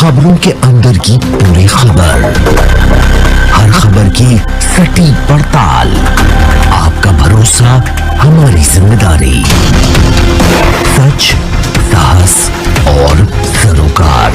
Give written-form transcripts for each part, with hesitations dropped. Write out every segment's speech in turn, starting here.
खबरों के अंदर की पूरी खबर, हर खबर की सटीक पड़ताल, आपका भरोसा हमारी जिम्मेदारी। सच, साहस और सरोकार,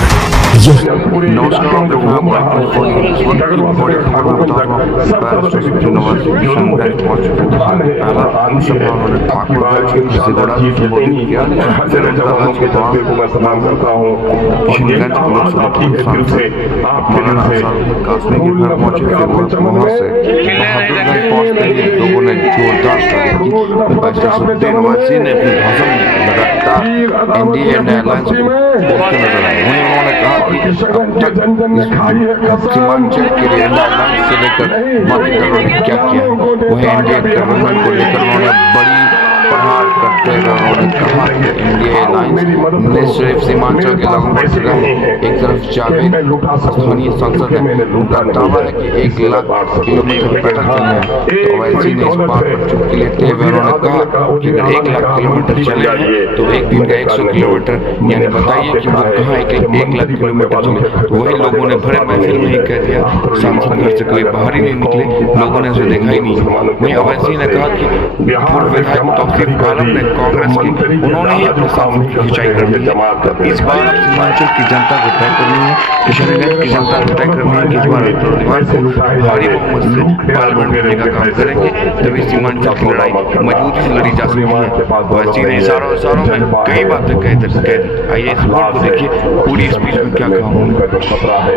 लोगों ने जोरदार ने अपने भाषण में लगातार एनडीए एंड अलायंस को बोलते नजर आए। उन्होंने कहा कि सीमांचल के लिए अलायंस से लेकर बाकी दलों ने क्या किया है, वही एनडीए गवर्नमेंट को लेकर उन्होंने बड़ी प्रहार करते हुए उन्होंने कहा कि एनडीए अलायंस ने सिर्फ सीमांचल के लोगों को दिया है। एक तरफ जावेद स्थानीय सांसद है, उनका दावा है कि 1 लाख किलोमीटर पैदल चले हैं, तो ओवैसी ने इस बात पर चुटकी लेते हुए उन्होंने कहा कि अगर 1 लाख किलोमीटर चले हैं तो एक दिन का 100 किलोमीटर, यानी बताइए कि वो कहाँ 1 लाख किलोमीटर चले। तो वही लोगों ने भरे महफिल में ही कह दिया, सांसद घर से कोई बाहर ही नहीं निकले, लोगों ने उसे देखा ही नहीं। वहीं ओवैसी ने कहा कि पूर्व विधायक तौसीफ आलम ने कांग्रेस की, उन्होंने ही अपने सांसद की खिंचाई कर दी है। तो इस बार अब सीमांचल की जनता को तय करनी है, किशनगंज की जनता को तय करनी है कि इस बार उत्तरवाद को भारी बहुमत से पार्लियामेंट भेजने का काम करेंगे, तभी सीमांचल की लड़ाई मजबूती से लड़ी जा सकती है। ओवैसी ने इशारों में कई बातें कह दी। आइए इस बात को देखिए पूरी स्पीच में क्या कहा उन्होंने। खतरा है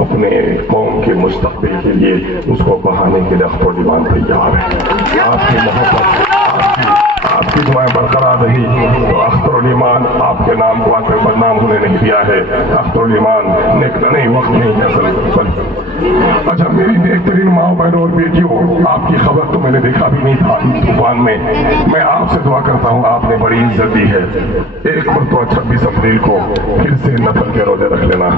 अपने कौम के मुस्तकबिल के लिए, उसको बढ़ाने के लिए अख्तरुल-ईमान तैयार है। आपकी मोहब्बत, आपकी दुआएं बरकरार रही तो अख्तरुल-ईमान आपके नाम को आज तक बदनाम होने नहीं दिया है। अख्तरुल-ईमान नहीं वक्त नहीं है असल। अच्छा, मेरी बेहतरीन माँ बहनों और बेटियों, आपकी खबर तो मैंने देखा भी नहीं था तूफान में। मैं आपसे दुआ करता हूँ, आपने बड़ी इज्जत दी है। एक मरतबा 26 अप्रैल को फिर से नफल के रोजे रख लेना।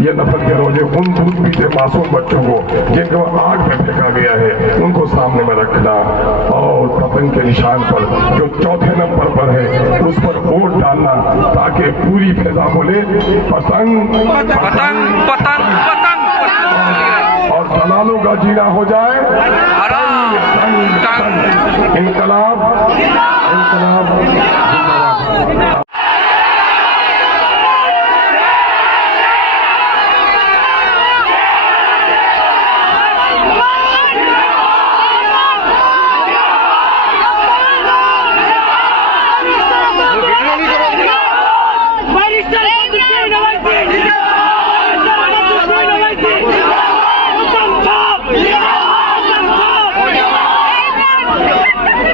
ये नफल के रोजे उन दूध पीते मासूम बच्चों को जिनको आग में फेंका गया है, उनको सामने में रखना और पतंग के निशान पर जो चौथे नंबर पर है उस पर वोट डालना, ताकि पूरी फिजा बोले पतंग पतंग पतंग पतंग और दलालों का जीना हो जाए इनकलाब इनकलाब।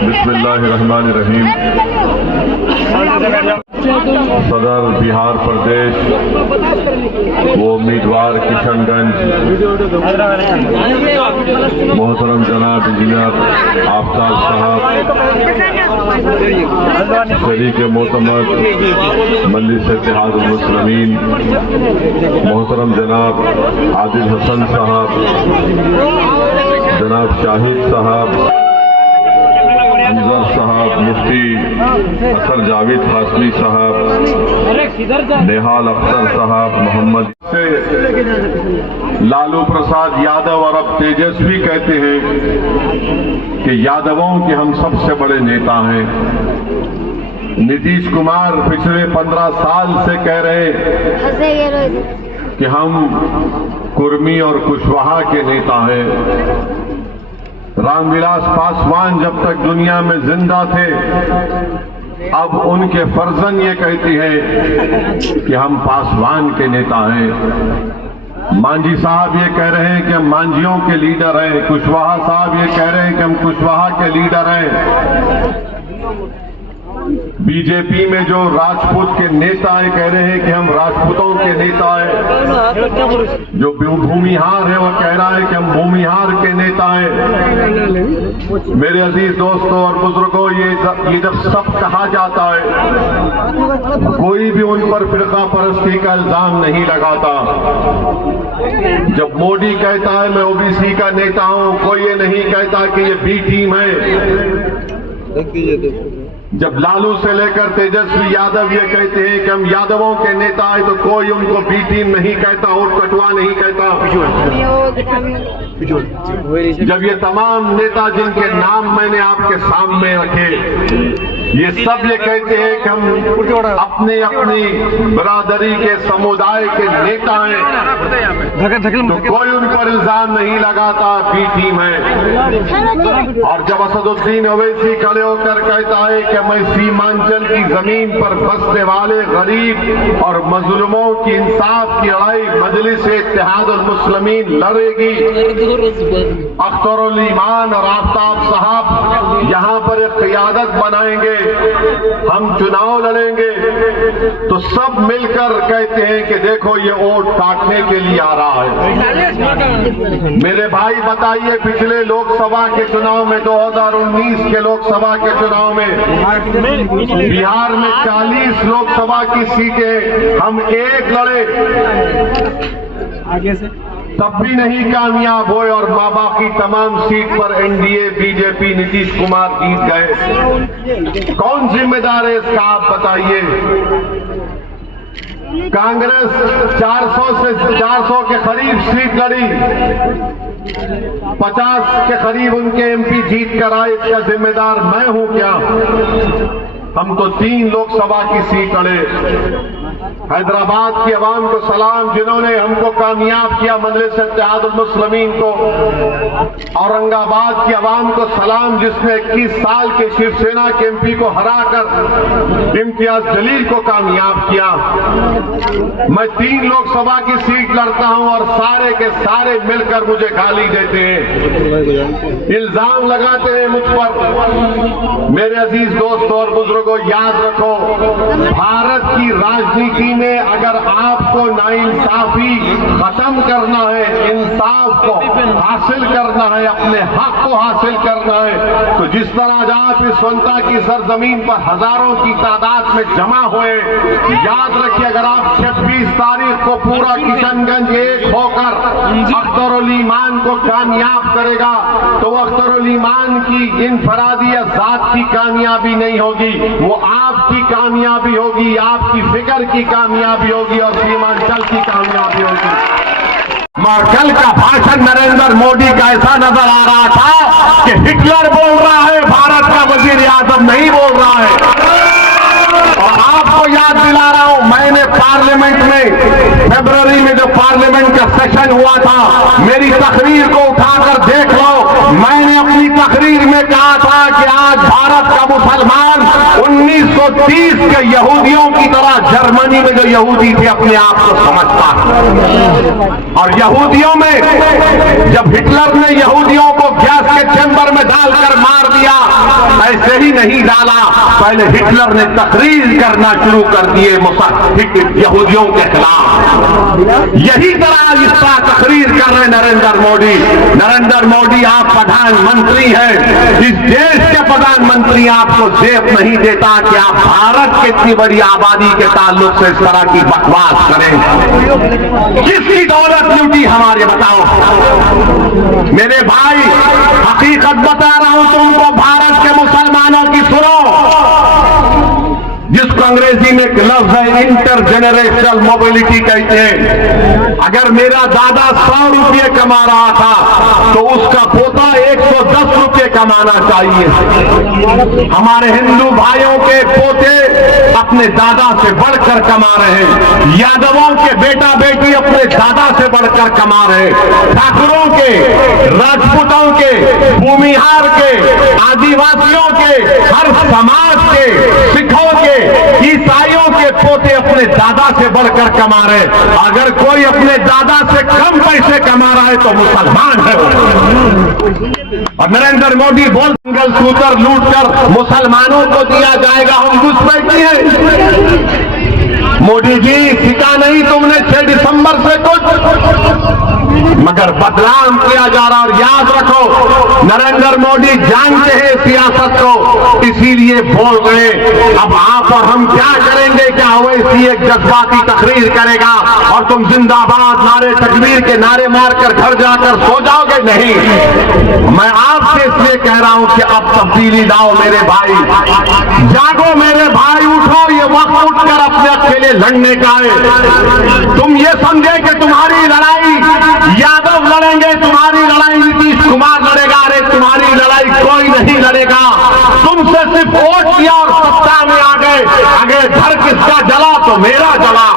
बिस्मिल्लाहिर्रहमानिर्रहीम। सदर बिहार प्रदेश वो उम्मीदवार किशनगंज मोहतरम जनाब इंजीनियर आफ्ताब साहब, शरीक मोतमद मजलिस इत्तेहादुल मुस्लिमीन मोहतरम जनाब आदिल हसन साहब, जनाब शाहिद साहब, अंजर साहब, मुफ्ती असर जावेद हाशमी साहब, नेहाल अख्तर साहब, मोहम्मद से लालू प्रसाद यादव और अब तेजस्वी कहते हैं कि यादवों के हम सबसे बड़े नेता हैं। नीतीश कुमार पिछले 15 साल से कह रहे कि हम कुर्मी और कुशवाहा के नेता हैं। रामविलास पासवान जब तक दुनिया में जिंदा थे, अब उनके फर्जन ये कहती है कि हम पासवान के नेता हैं। मांझी साहब ये कह रहे हैं कि हम मांझियों के लीडर हैं। कुशवाहा साहब ये कह रहे हैं कि हम कुशवाहा के लीडर हैं। बीजेपी में जो राजपूत के नेता है कह रहे हैं कि हम राजपूतों के नेता हैं। जो भूमिहार है वो कह रहा है कि हम भूमिहार के नेता हैं। मेरे अजीज दोस्तों और बुजुर्गों, ये जब सब कहा जाता है, कोई भी उन पर फिरका परस्ती का इल्जाम नहीं लगाता। जब मोदी कहता है मैं ओबीसी का नेता हूं, कोई ये नहीं कहता कि ये बी टीम है। जब लालू से लेकर तेजस्वी यादव ये कहते हैं कि हम यादवों के नेता हैं, तो कोई उनको बी टीम नहीं कहता और कटवा नहीं कहता। जब ये तमाम नेता जिनके नाम मैंने आपके सामने रखे, ये सब ये कहते हैं कि हम अपनी अपनी बरादरी के समुदाय के नेता हैं, तो कोई उन पर इल्जाम नहीं लगाता बी टीम है। और जब असदुद्दीन ओवैसी खड़े होकर कहता है कि मैं सीमांचल की जमीन पर बसने वाले गरीब और मजलूमों की इंसाफ की लड़ाई मजलिस इत्तेहादुल मुस्लिमीन लड़ेगी, अख्तरुल ईमान और आफ्ताब साहब यहां पर एक क़ियादत बनाएंगे, हम चुनाव लड़ेंगे, तो सब मिलकर कहते हैं कि देखो ये वोट काटने के लिए आ रहा है। मेरे भाई बताइए, पिछले लोकसभा के चुनाव में 2019 के लोकसभा के चुनाव में बिहार में 40 लोकसभा की सीटें हम एक लड़े, आगे से तब भी नहीं कामयाब हुए और माँ बाकी तमाम सीट पर एनडीए बीजेपी नीतीश कुमार जीत गए। कौन जिम्मेदार है इसका, आप बताइए। कांग्रेस 400 के करीब सीट लड़ी, 50 के करीब उनके एमपी जीत कर आए, इसका जिम्मेदार मैं हूं क्या? हम तो 3 लोकसभा की सीट लड़े। हैदराबाद की आवाम को सलाम, जिन्होंने हमको कामयाब किया मजलिस इत्तेहादुल मुस्लिमीन को। औरंगाबाद की आवाम को सलाम, जिसने 21 साल के शिवसेना के एमपी को हराकर इम्तियाज जलील को कामयाब किया। मैं 3 लोकसभा की सीट लड़ता हूं और सारे के सारे मिलकर मुझे गाली देते हैं, इल्जाम लगाते हैं मुझ पर। मेरे अजीज दोस्तों और बुजुर्गों, याद रखो, भारत की राजनीति में अगर आपको नाइंसाफी खत्म करना है, इंसाफ को हासिल करना है, अपने हक को हासिल करना है, तो जिस तरह आज आप इस वंता की सरजमीन पर हजारों की तादाद में जमा हुए, याद रखिए, अगर आप 26 तारीख को पूरा किशनगंज एक होकर अख्तरुल ईमान को कामयाब करेगा, तो अख्तरुल ईमान की इनफरादी या जात की कामयाबी नहीं होगी, वो आपकी कामयाबी होगी, आपकी फिक्र की कामयाबी होगी और सीमांचल की कामयाबी होगी। कल का भाषण नरेंद्र मोदी का ऐसा नजर आ रहा था कि हिटलर बोल रहा है, भारत का वजीर आजम नहीं बोल रहा है। और आपको याद दिला रहा हूं, मैंने पार्लियामेंट में फरवरी में जो पार्लियामेंट का सेशन हुआ था, मेरी तकरीर को उठाकर देख लो, मैंने अपनी तकरीर में कहा था कि आज भारत का मुसलमान 1930 के यहूदियों की तरह जर्मनी में जो यहूदी थे अपने आप को समझता है। और यहूदियों में जब हिटलर ने यहूदियों को गैस के चैम्बर में डालकर मार दिया, ऐसे ही नहीं डाला, पहले हिटलर ने तकरीर करना शुरू कर दिए यहूदियों के खिलाफ। यही तरह इस तरह तकरीर कर रहे नरेंद्र मोदी। नरेंद्र मोदी, आप प्रधानमंत्री हैं, इस देश के प्रधानमंत्री आपको जेब नहीं देता कि आप भारत की इतनी बड़ी आबादी के ताल्लुक से इस तरह की बकवास करें। किसकी दौलत लूटी हमारे, बताओ मेरे भाई। हकीकत बता रहा हूं तुमको, भारत के मुसलमानों की सुनो, जिसको अंग्रेजी में एक लफ्ज है इंटरजेनरेशनल मोबिलिटी कहते हैं। अगर मेरा दादा 100 रुपये कमा रहा था तो उसका पोता 110 रुपये कमाना चाहिए। हमारे हिंदू भाइयों के पोते अपने दादा से बढ़कर कमा रहे हैं, यादवों के बेटा बेटी अपने दादा से बढ़कर कमा रहे हैं, ठाकुरों के, राजपूतों के, भूमिहार के, आदिवासियों के, हर समाज के, सिखों के, ईसाइयों के पोते अपने दादा से बढ़कर कमा रहे। अगर कोई अपने दादा से कम पैसे कमा रहा है तो मुसलमान है। और नरेंद्र मोदी बोल मंगलसूत्र लूटकर मुसलमानों को दिया जाएगा, हम घुसपैठी हैं। मोदी जी, सिखा नहीं तुमने 6 दिसंबर से कुछ, मगर बदनाम किया जा रहा। और याद रखो, नरेंद्र मोदी जानते हैं सियासत को, इसीलिए बोल रहे। अब आप और हम क्या करेंगे? क्या ओवैसी की एक जज्बाती तकरीर करेगा और तुम जिंदाबाद नारे तकबीर के नारे मारकर घर जाकर सो जाओगे? नहीं, मैं आपसे इसलिए कह रहा हूं कि अब तब्दीली लाओ मेरे भाई, जागो मेरे भाई, उठो, ये वक्त उठकर अपने अकेले लड़ने का है। तुम ये समझे कि तुम्हारी लड़ाई यादव लड़ेंगे, तुम्हारी लड़ाई नीतीश कुमार लड़ेगा, अरे तुम्हारी लड़ाई कोई नहीं लड़ेगा। तुमसे सिर्फ वोट किया और सत्ता में आ गए, अगर घर किसका जला तो मेरा जला,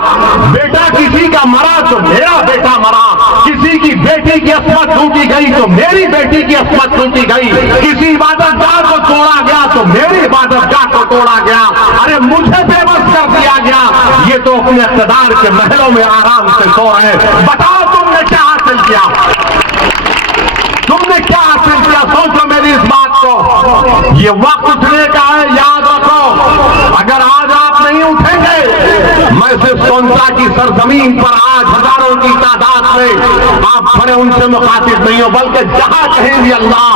बेटा किसी का मरा तो मेरा बेटा मरा, किसी की बेटी की अस्मत टूटी गई तो मेरी बेटी की अस्मत टूटी गई, किसी इबादतगाह को तोड़ा गया तो मेरी इबादतगाह को तोड़ा गया, अरे मुझे बेबस कर दिया गया, ये तो अपने इक़्तिदार के महलों में आराम से सो रहे। बताओ तुमने क्या हासिल किया, तुमने क्या हासिल किया? सोचो मेरी इस बात को। ये वक्त उठने का है, याद रखो। अगर आज आप नहीं उठेंगे, मैं सिर्फ सोनसा की सरजमीन पर आज हजारों की तादाद में आप खड़े उनसे मुखातिब नहीं हो, बल्कि जहां कहीं भी अल्लाह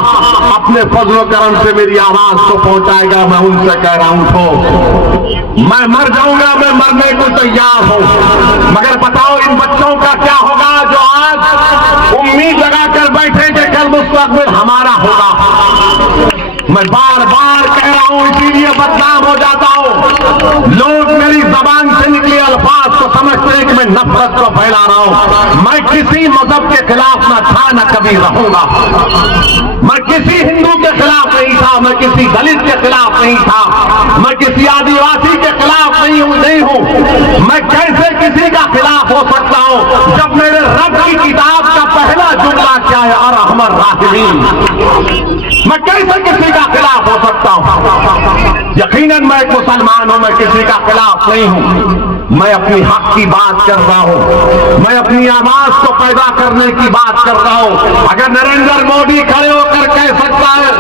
अपने फजलो करम से मेरी आवाज को पहुंचाएगा, मैं उनसे कह रहा हूं उठो। मैं मर जाऊंगा, मैं मरने को तैयार हूं, मगर बताओ इन बच्चों का क्या होगा जो आज उम्मीद लगाकर बैठे कि कल मुस्तकबिल हमारा होगा। मैं बार बार कह रहा हूं, इसीलिए बदनाम हो जाता हूं। लोग मेरी जबान से निकले अल्फाज को समझते हैं कि मैं नफरत को फैला रहा हूं। मैं किसी मजहब के खिलाफ न था, न कभी रहूंगा। मैं किसी हिंदू के खिलाफ नहीं था, मैं किसी दलित के खिलाफ नहीं था, मैं किसी आदिवासी के खिलाफ नहीं हूं। मैं कैसे किसी का खिलाफ हो सकता हूं जब मेरे रब की किताब का पहला जुमला क्या है, अरहमर राहिमीन। मैं कैसे किसी का खिलाफ हो सकता हूं? यकीनन मैं एक मुसलमान हूं, मैं किसी का खिलाफ नहीं हूं। मैं अपनी हक की बात कर रहा हूं, मैं अपनी आवाज को पैदा करने की बात कर रहा हूं। अगर नरेंद्र मोदी खड़े होकर कह सकता है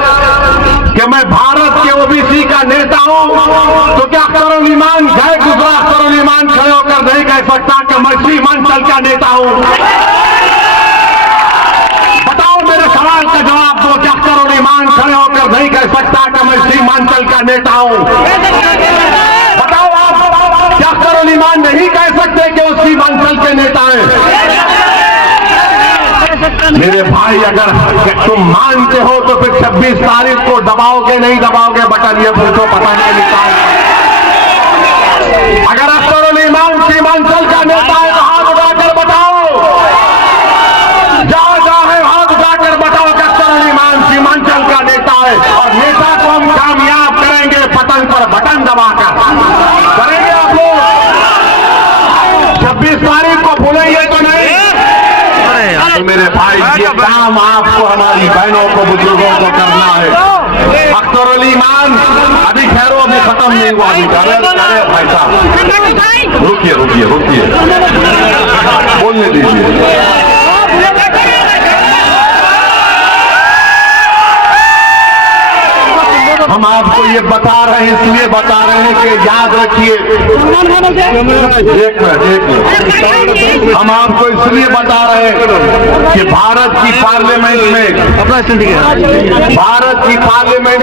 कि मैं भारत के ओबीसी का नेता हूं, तो क्या अख्तरुल ईमान गए गुजरा अख्तरुल ईमान खड़े होकर नहीं कह सकता कि मैं सीमांचल का नेता हूं? बताओ, मेरे सवाल का जवाब दो। क्या अख्तरुल ईमान खड़े होकर नहीं कह सकता कि मैं सीमांचल का नेता हूं? बताओ आप, क्या अख्तरुल ईमान नहीं कह सकते कि वो सीमांचल के नेता हैं? मेरे भाई, अगर तुम मानते हो तो फिर 26 तारीख को दबाओगे नहीं दबाओगे बटन, ये पूछो, पता नहीं निकाल। अगर अख्तरुल ईमान सीमांचल का नेता है तो हाथ उठाकर बताओ, जहां है हाथ उठाकर बताओ कि अख्तरुल ईमान सीमांचल का नेता है। और नेता को हम कामयाब करेंगे पतंग पर बटन दबाकर। करेंगे आप लोग? 26 तारीख को भूलेंगे तो नहीं? तो मेरे भाई, ये काम आपको, हमारी बहनों को, बुजुर्गों को करना है। अख्तरुल ईमान अभी खैरो अभी खत्म नहीं हुआ, अभी भाई साहब रुकिए रुकिए रुकिए, बोलने दीजिए। हम आपको ये बता रहे हैं, इसलिए बता रहे हैं कि याद रखिए। एक मिनट, हम आपको इसलिए बता रहे हैं कि भारत की पार्लियामेंट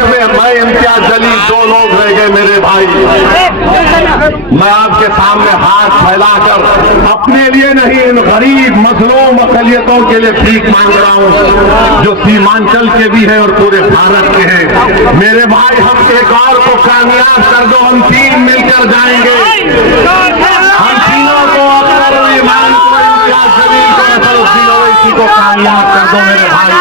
में मैं इम्तियाज जलील, 2 लोग रह गए मेरे भाई। मैं आपके सामने हाथ फैलाकर अपने लिए नहीं, इन गरीब मजलूम अकलियतों के लिए भीख मांग रहा हूं, जो सीमांचल के भी हैं और पूरे भारत के हैं। मेरे भाई, हम एक और को कामयाब कर दो, हम 3 मिलकर जाएंगे। हम तीनों को, अख्तरुल ईमान को, इम्तियाज जलील को, नसरुद्दीन ओवैसी को कामयाब कर दो मेरे भाई।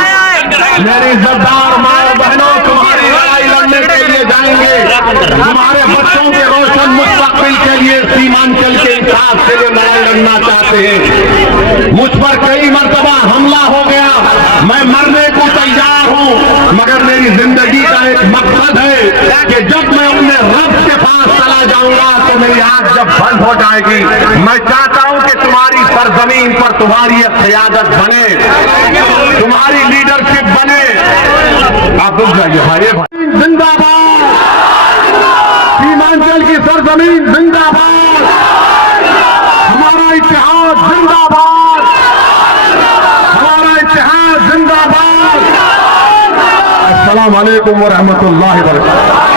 मेरी इज्जतदार माँ बहनों, तुम्हारी लड़ाई लड़ने के लिए जाएंगे, तुम्हारे बच्चों के रोशन मुस्तकबिल के लिए सीमांचल के हिसाब से ये लड़ाई लड़ना चाहते हैं। मुझ पर कई मर्तबा हमला हो गया, मैं मरने को तैयार हूं, मगर मेरी जिंदगी का एक मकसद है कि जब मैं अपने रब के पास चला जाऊंगा तो मेरी आंख जब बंद हो जाएगी, मैं चाहता हूं कि तुम्हारी सरजमीन पर तुम्हारी एक क़यादत बने, तुम्हारी लीडरशिप बने। आप रुक जाइए भाई। जिंदाबाद, सीमांचल की सरजमीन जिंदाबाद, हमारा इतिहास जिंदाबाद, हमारा इतिहास जिंदाबाद। अस्सलाम वालेकुम व रहमतुल्लाहि व बरकातहू।